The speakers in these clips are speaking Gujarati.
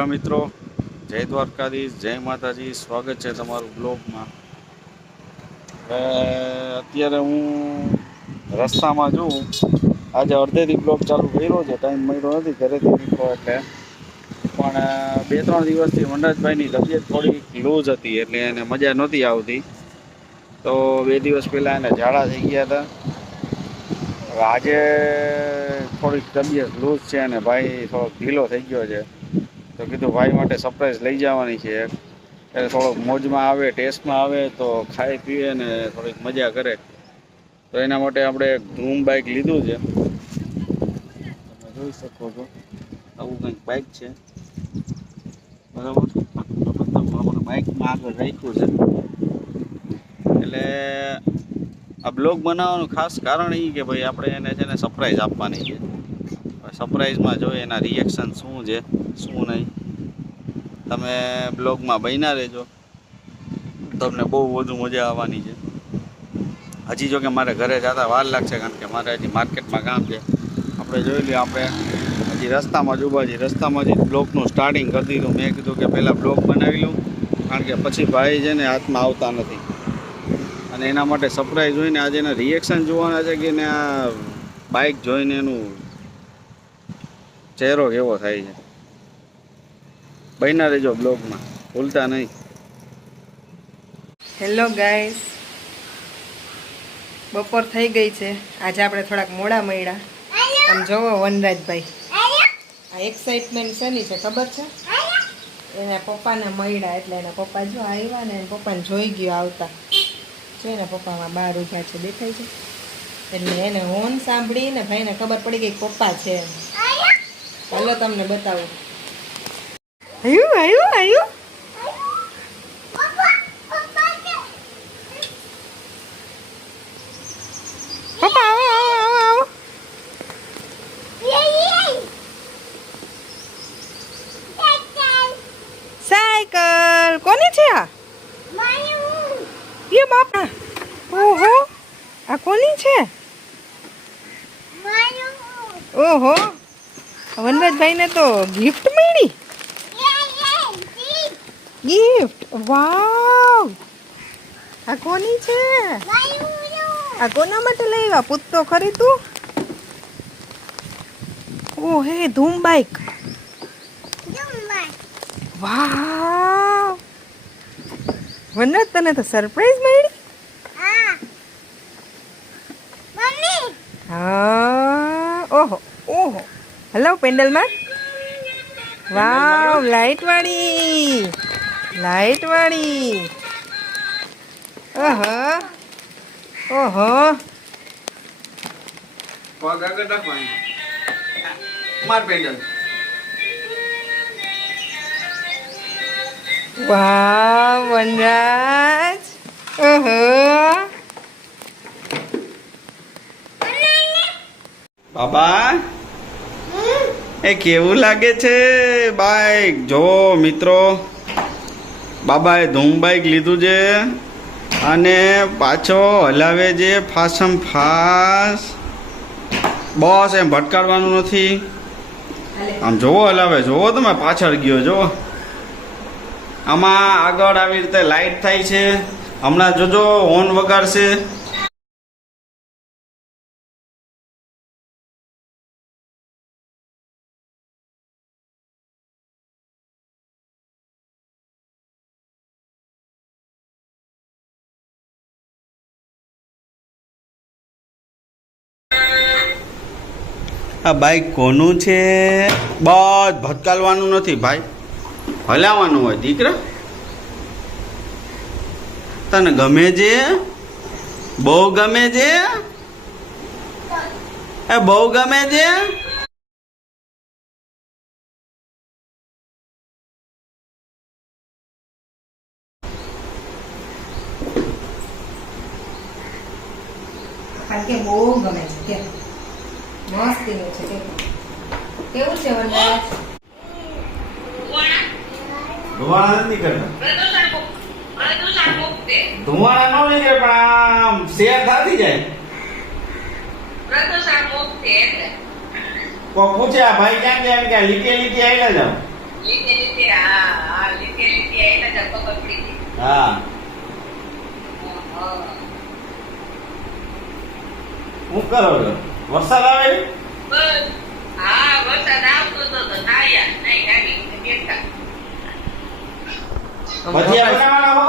હેલો મિત્રો, જય દ્વારકાધીશ, જય માતાજી. સ્વાગત છે તમારું બ્લોગમાં. અત્યારે હું રસ્તામાં છું. આજે અડધેથી બ્લોગ ચાલુ કર્યો છે, ટાઈમ મળ્યો નથી ઘરેથી નીકળો એટલે. પણ 2-3 દિવસથી વનરાજભાઈની તબિયત થોડી લૂઝ હતી, એટલે એને મજા નહોતી આવતી. તો 2 દિવસ પહેલાં એને ઝાડા થઈ ગયા હતા. હવે આજે થોડીક તબિયત લૂઝ છે અને ભાઈ થોડોક ઢીલો થઈ ગયો છે. તો કીધું ભાઈ માટે સરપ્રાઈઝ લઈ જવાની છે. એટલે થોડોક મોજમાં આવે, ટેસ્ટમાં આવે તો ખાઈ પીએ ને થોડીક મજા કરે. તો એના માટે આપણે ધૂમ બાઇક લીધું છે. તમે જોઈ શકો છો, આવું કંઈક બાઇક છે, બરાબર. આપણે બાઇકમાં આગળ રાખ્યું છે. એટલે આ બ્લોગ બનાવવાનું ખાસ કારણ એ કે ભાઈ આપણે એને છે ને સરપ્રાઈઝ આપવાની છે. સરપ્રાઈઝમાં જોઈએ એના રિએક્શન શું છે, શું નહીં. તમે બ્લોગમાં બન્યા રહેજો, તમને બહુ વધુ મજા આવવાની છે. હજી જો કે મારે ઘરે જતા વાર લાગશે, કારણ કે મારે હજી માર્કેટમાં કામ છે. આપણે જોઈ લઈએ, આપણે હજી રસ્તામાં જ ઊભા છીએ. રસ્તામાં જ બ્લોગનું સ્ટાર્ટિંગ કરી દીધું. મેં કીધું કે પહેલાં બ્લોગ બનાવી લઉં, કારણ કે પછી ભાઈ છે ને હાથમાં આવતા નથી. અને એના માટે સરપ્રાઈઝ જોઈને આજે એના રિએક્શન જોવાના છે કે એને આ બાઇક જોઈને એનું ચહેરો કેવો થાય છે. બન્યા રહેજો બ્લોગમાં, ભૂલતા નહીં. હેલો ગાઈસ, બપોર થઈ ગઈ છે. આજે આપણે થોડાક મોડા મળ્યા. આમ જોવો વનરાજભાઈ, આ એક્સાઇટમેન્ટ શેની છે ખબર છે? એના પપ્પાને મળ્યા એટલે એના પપ્પા જો આવ્યા ને પપ્પાને જોઈ ગયો આવતા. જો એના પપ્પામાં બહાર ઊભા છે, દેખાય છે. એટલે એને હોર્ન સાંભળીને ભાઈને ખબર પડી ગઈ પપ્પા છે. હાલો તમને બતાવું. આયુ આયુ આયુ પપ્પા, આવો આવો આવો આવો. સાયકલ કોની છે આ? એ બાપા, ઓહો, આ કોની છે? ઓહો, વનરાજભાઈને તો ગિફ્ટ મળી. ગિફ્ટ, વાવ. આ કોની છે? આ કોના માટે લાવ્યા? પૂછ તો ખરી તું. ઓ હે, ધૂમ બાઇક. વાવ, વનરાજ તને તો સરપ્રાઈઝ મળી. હા, ઓહો ઓહો. હેલો પેન્ડલમાં. વાવ, લાઈટ વાળી, લાઈટ વાળી. ઓહો ઓહો. પગ આગળ રાખવાનું, માર પેન્ડલ. વાવ વનરાજ, ઓહો. બાબા, એ કેવું લાગે છે બાઈક? જો મિત્રો, બાબાએ ધૂમ બાઈક લીધું છે અને પાછો હલાવે છે ફાસમ ફાસ. બસ એમ ભટકાડવાનું નથી. આમ જોવો હલાવે, જોવો તમે, પાછળ ગયો જોવો. આમાં આગળ આવી રીતે લાઈટ થાય છે. હમણાં જોજો હોર્ન વગાડશે. આ બાઈક કોનું છે? બસ ભટકાલવાનું નથી ભાઈ, હલાવવાનું હોય દીકરા. તને ગમે છે? બહુ ગમે છે? એ બહુ ગમે છે? કારણ કે બહુ ગમે છે. મસ્તીનું છે. કેવું છે વનરાજ? ધુવાણા નથી કરતા. ધુવાણા ન નીકળે, પણ આમ શેર થતી જાય. કોઈ પૂછે આ ભાઈ ક્યાં ગયા, ક્યાં લીટી લીટી આવેલા જાવ. હા શું કરો છો? વરસાદ આવે છે? ભજીયા બનાવવાના હો?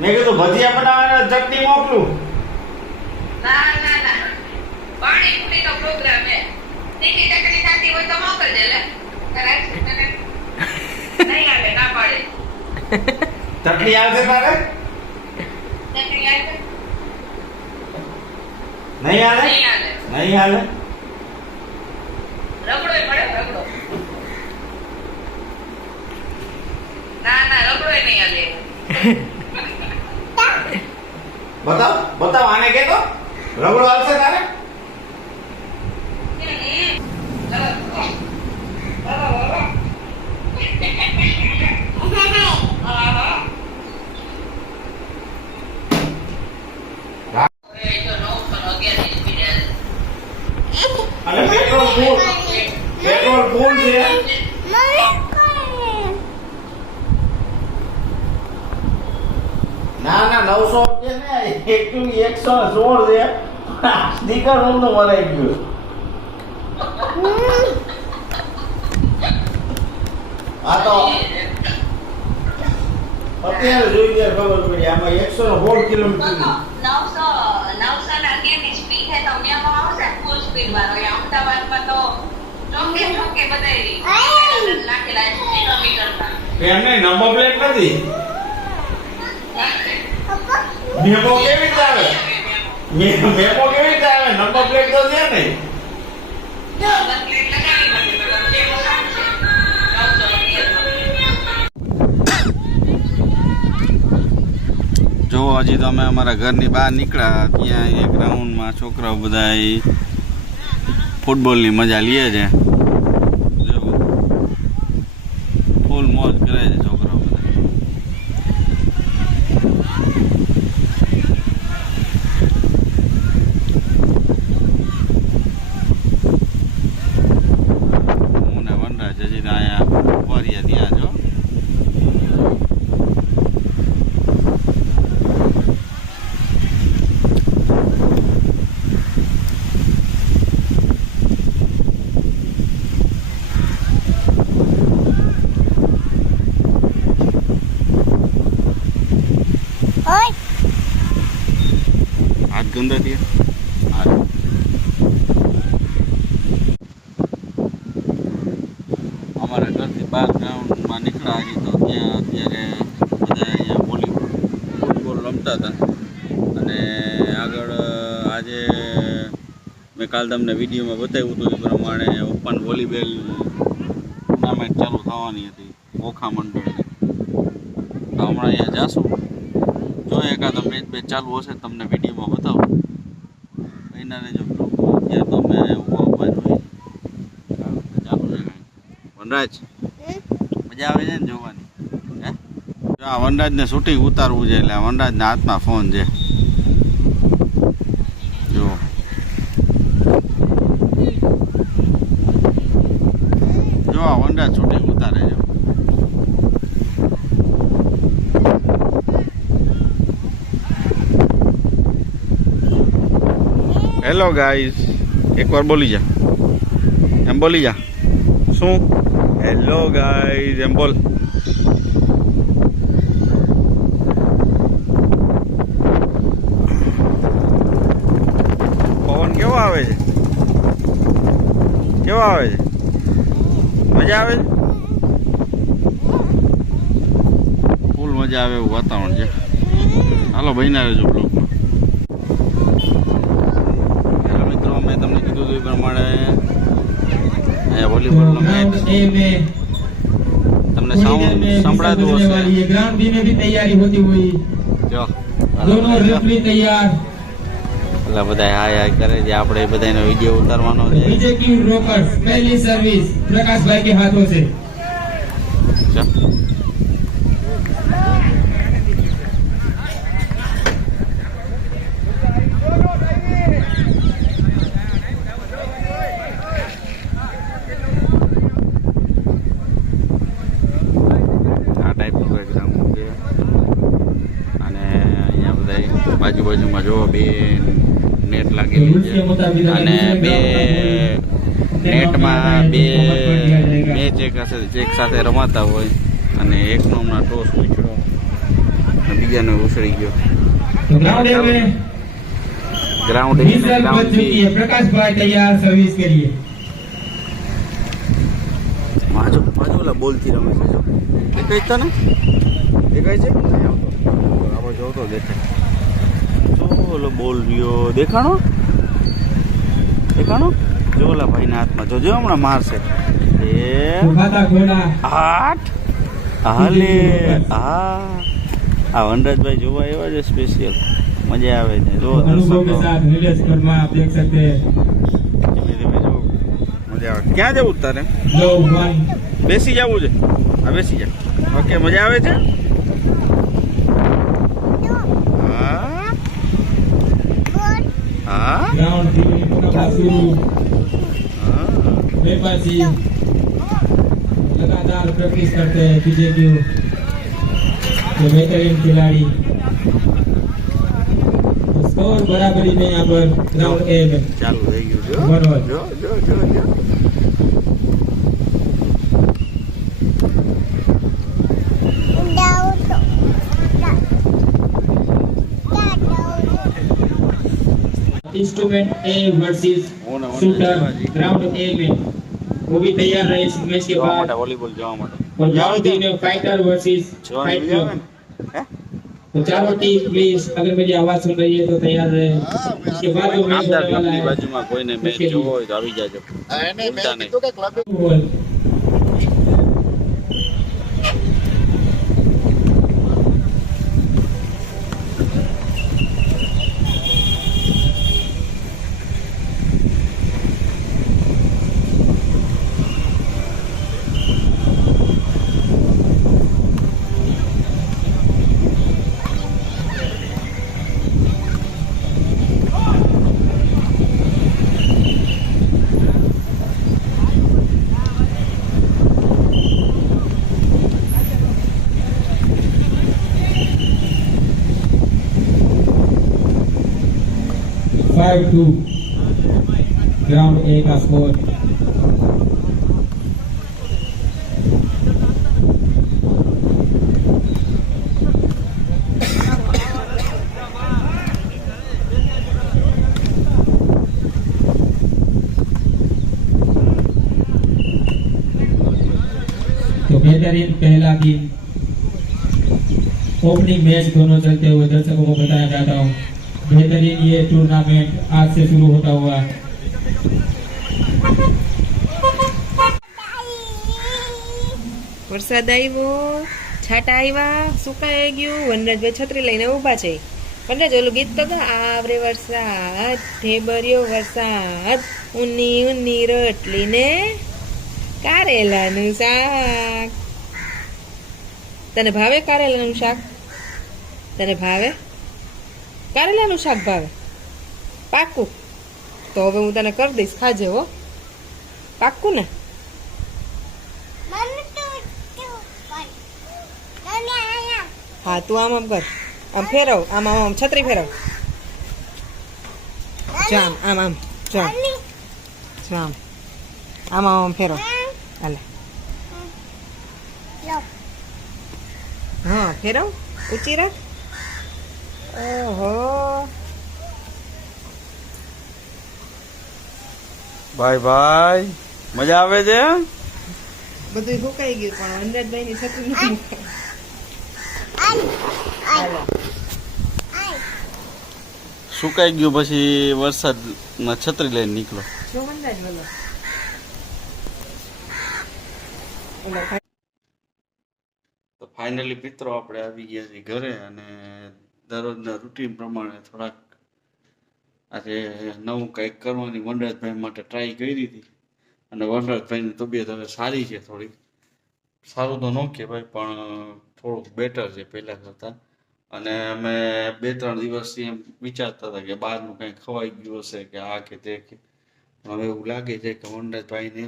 મેં કીધું ભજીયા બનાવવાના ચટણી મોકલું. ચટણી આવશે તારે? નહીં હાલે? નહીં હાલે? બતાવ બતાવ આને કે તો રગડો આવશે તારે? અને પેટ્રોલ ફૂલ છે. ના ના 900 છે ને, એકચ્યુઅલી 116 છે. સ્ટીકર ઊંધું મરાઈ ગયું. આ તો અત્યારે જોઈ ગયા ખબર પડી. આમાં 116 કિલોમીટર એમને નંબર પ્લેટ નથી. મેમો કેવી રીતે આવે? મેમો કેવી રીતે આવે? નંબર પ્લેટ તો છે નહીં. જો હજી તો અમે અમારા ઘરની બહાર નીકળ્યા, ત્યાં એક ગ્રાઉન્ડમાં છોકરાઓ બધા ફૂટબોલની મજા લે છે. જો ફૂલ મોજ કરે છે છોકરાઓ બધા. હું ને વનરાજ હજી તો અહીંયા વારિયા ત્યાં જો. હાથ ગંદા થયા. અમારા ઘરથી બહાર ગ્રાઉન્ડમાં નીકળ્યા હજી તો ત્યાં અત્યારે બધા અહીંયા ફૂટબોલ રમતા હતા. અને આગળ આજે મેં કાલ તમને વિડીયોમાં બતાવ્યું હતું એ પ્રમાણે ઓપન વોલીબોલ ટુર્નામેન્ટ ચાલુ થવાની હતી ઓખા મંડળની. તો હમણાં અહીંયા જાશું, જો એકાદો મેચ ચાલુ હશે તમને વિડીયોમાં બતાવું. એના જો ત્યાં તો મેં ઉભા હોય ચાલુ છે. વનરાજ મજા આવે છે ને જોવાની? હે જો આ વનરાજને શૂટિંગ ઉતારવું છે એટલે વનરાજના હાથમાં ફોન છે. જો જો આ વનરાજ શૂટિંગ ઉતારે છે. હેલો ગાઈઝ, એકવાર બોલી જા. એમ બોલી જા. શું? હેલો ગાઈઝ એમ બોલ. પવન કેવો આવે છે? કેવો આવે છે? મજા આવે છે? ફૂલ મજા આવે એવું વાતાવરણ છે. હાલો બહીના રહેજો બ્લોગમાં. મેં તમને કીધું હતું એ પ્રમાણે અહીંયા વોલીબોલનો મેચ તમને સાઉન્ડ સંભળાતું હશે. ग्राउंड बी में भी तैयारी होती हुई જો दोनों रेफरी तैयार. એટલે બધા હાય હાય કરે છે. આપણે બધાનો વિડીયો ઉતારવાનો છે. डीजे की रोकर्स पहली सर्विस प्रकाश भाई के हाथों से. જો આજુબાજુમાં જો બે નેટ લાગેલી रूल्स के છે मुताबिक अगर અને दूसरे બે ग्राउंड का નેટમાં બે जाएगा। મેચ એક સાથે રમાતા હોય અને એકનો હમણાં ટોસ ઉછળ્યો અને બીજાનો ઉછળી ગયો. तो ग्राउंड ए में ગ્રાઉન્ડ એ विसल बज ગ્રાઉન્ડ चुकी है। प्रकाश भाई तैयार, सर्विस करिए। બાજુ ઓલા બોલથી રમે છે જો દેખાય તને દેખાય છે આપણે જોતો દેખાય જો ઓલો બોલ રહ્યો દેખાણો જો ઓલા ભાઈના હાથમાં જોજો હમણાં મારશે એ तो खाता घोड़ा 8 હાલે આ વનરાજભાઈ જોવા એવા છે સ્પેશિયલ મજા આવે છે જો अनुभव के साथ नीलेश वर्मा आप देख सकते हैं। ધીમે ધીમે જો મજા આવે. ક્યાં જવું તારે? लो वन બેસી જવું છે? હા બેસી જા. ઓકે મજા આવે છે? હા હા ग्राउंड थी शुरू હા पेपर थी लगातार प्रैक्टिस करते हैं बीजेपी के बेहतरीन खिलाड़ी। तो स्कोर बराबरी में यहाँ पर ग्राउंड ए में ચાલુ થઈ ગયું છે હો. બરોબર. જો જો જો જો इंस्ट्रूमेंट ए वर्सेस शूटर ग्राउंड ए में वो भी तैयार रहे इस मैच के જોવા बाद। માટે વોલીબોલ જોવા માટે और ग्राउंड बी में फाइटर वर्सेस જોવાનું फाइटर। મજા આવે ને? હે तो चारों टीम प्लीज अगर मेरी आवाज सुन रही है तो तैयार रहे। इसके बाद जो मैच આમદાર होने वाला ક્લબની है બાજુમાં કોઈને મેચ જોવો હોય તો આવી જાજો ભૂલતા નહીં. गोल। फाइव टू ग्राउंड ए का स्कोर। तो बेहतरीन पहला दिन ओपनिंग मैच दोनों चलते हुए दर्शकों को बताना चाहता हूँ। बेहतरीन ये टूर्नामेंट आज से शुरू होता हुआ વરસાદ આવ્યો, છાટા આવ્યા, સુકાઈ ગયું. વનરાજભાઈ છત્રી લઈને ઊભા છે. વનરાજ ઓલું ગીત તો ગા, આવરે વરસાદ ઢેબરિયો વરસાદ ઉની ઉની રોટલી ને કારેલાનું શાક. તને ભાવે કારેલાનું શાક? તને ભાવે કારેલાનું શાક? ભાવે? પાક્કું? તો હવે હું તને કરી દઈશ, ખાજે હો. પાક્કું ને? હા તું આમ આમ કર, આમ ફેરવ, આમ આમ આમ છત્રી ફેરવ, જો આમ આમ આમ જો આમ જો આમ આમ આમ ફેરવ. હાલે હા ફેરવ, ઊંચી રાખ. ઓહો ભાઈ ભાઈ મજા આવે છે? બધું સુકાઈ ગયું પણ વનરાજભાઈ ની છત્રી નથી મુકાઈ. હાલો સુકાઈ ગયું પછી વરસાદમાં છત્રી લઈને નીકળો. જો વનરાજ બોલો. ઓલો ભાઈ તો ફાઇનલી મિત્રો આપણે આવી ગયા છીએ ઘરે અને દરરોજના રૂટીન પ્રમાણે થોડાક આજે નવું કંઈક કરવાની વનરાજભાઈ માટે ટ્રાય કરી હતી અને વનરાજભાઈની તબિયત હવે સારી છે થોડી. સારું તો ન કહેવાય પણ થોડુંક બેટર છે પહેલાં કરતાં. અને અમે 2-3 દિવસથી એમ વિચારતા હતા કે બહારનું કંઈ ખવાઈ ગયું હશે કે આ કે તે કે. પણ હવે એવું લાગે છે કે વનરાજભાઈને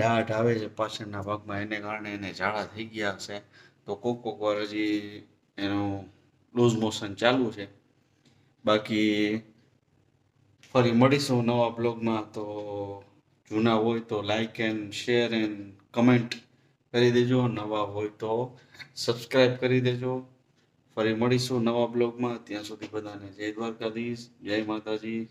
દાઢ આવે છે પાછળના ભાગમાં એને કારણે એને ઝાડા થઈ ગયા હશે. તો કોક વાર હજી એનું લૂઝ મોશન ચાલુ છે. બાકી ફરી મળીશું નવા બ્લોગમાં. તો જૂના હોય તો like and share and comment કરી દેજો, નવા હોય તો સબસ્ક્રાઈબ કરી દેજો. ફરી મળીશું નવા બ્લોગમાં. ત્યાં સુધી બધાને જય દ્વારકાધીશ, જય માતાજી.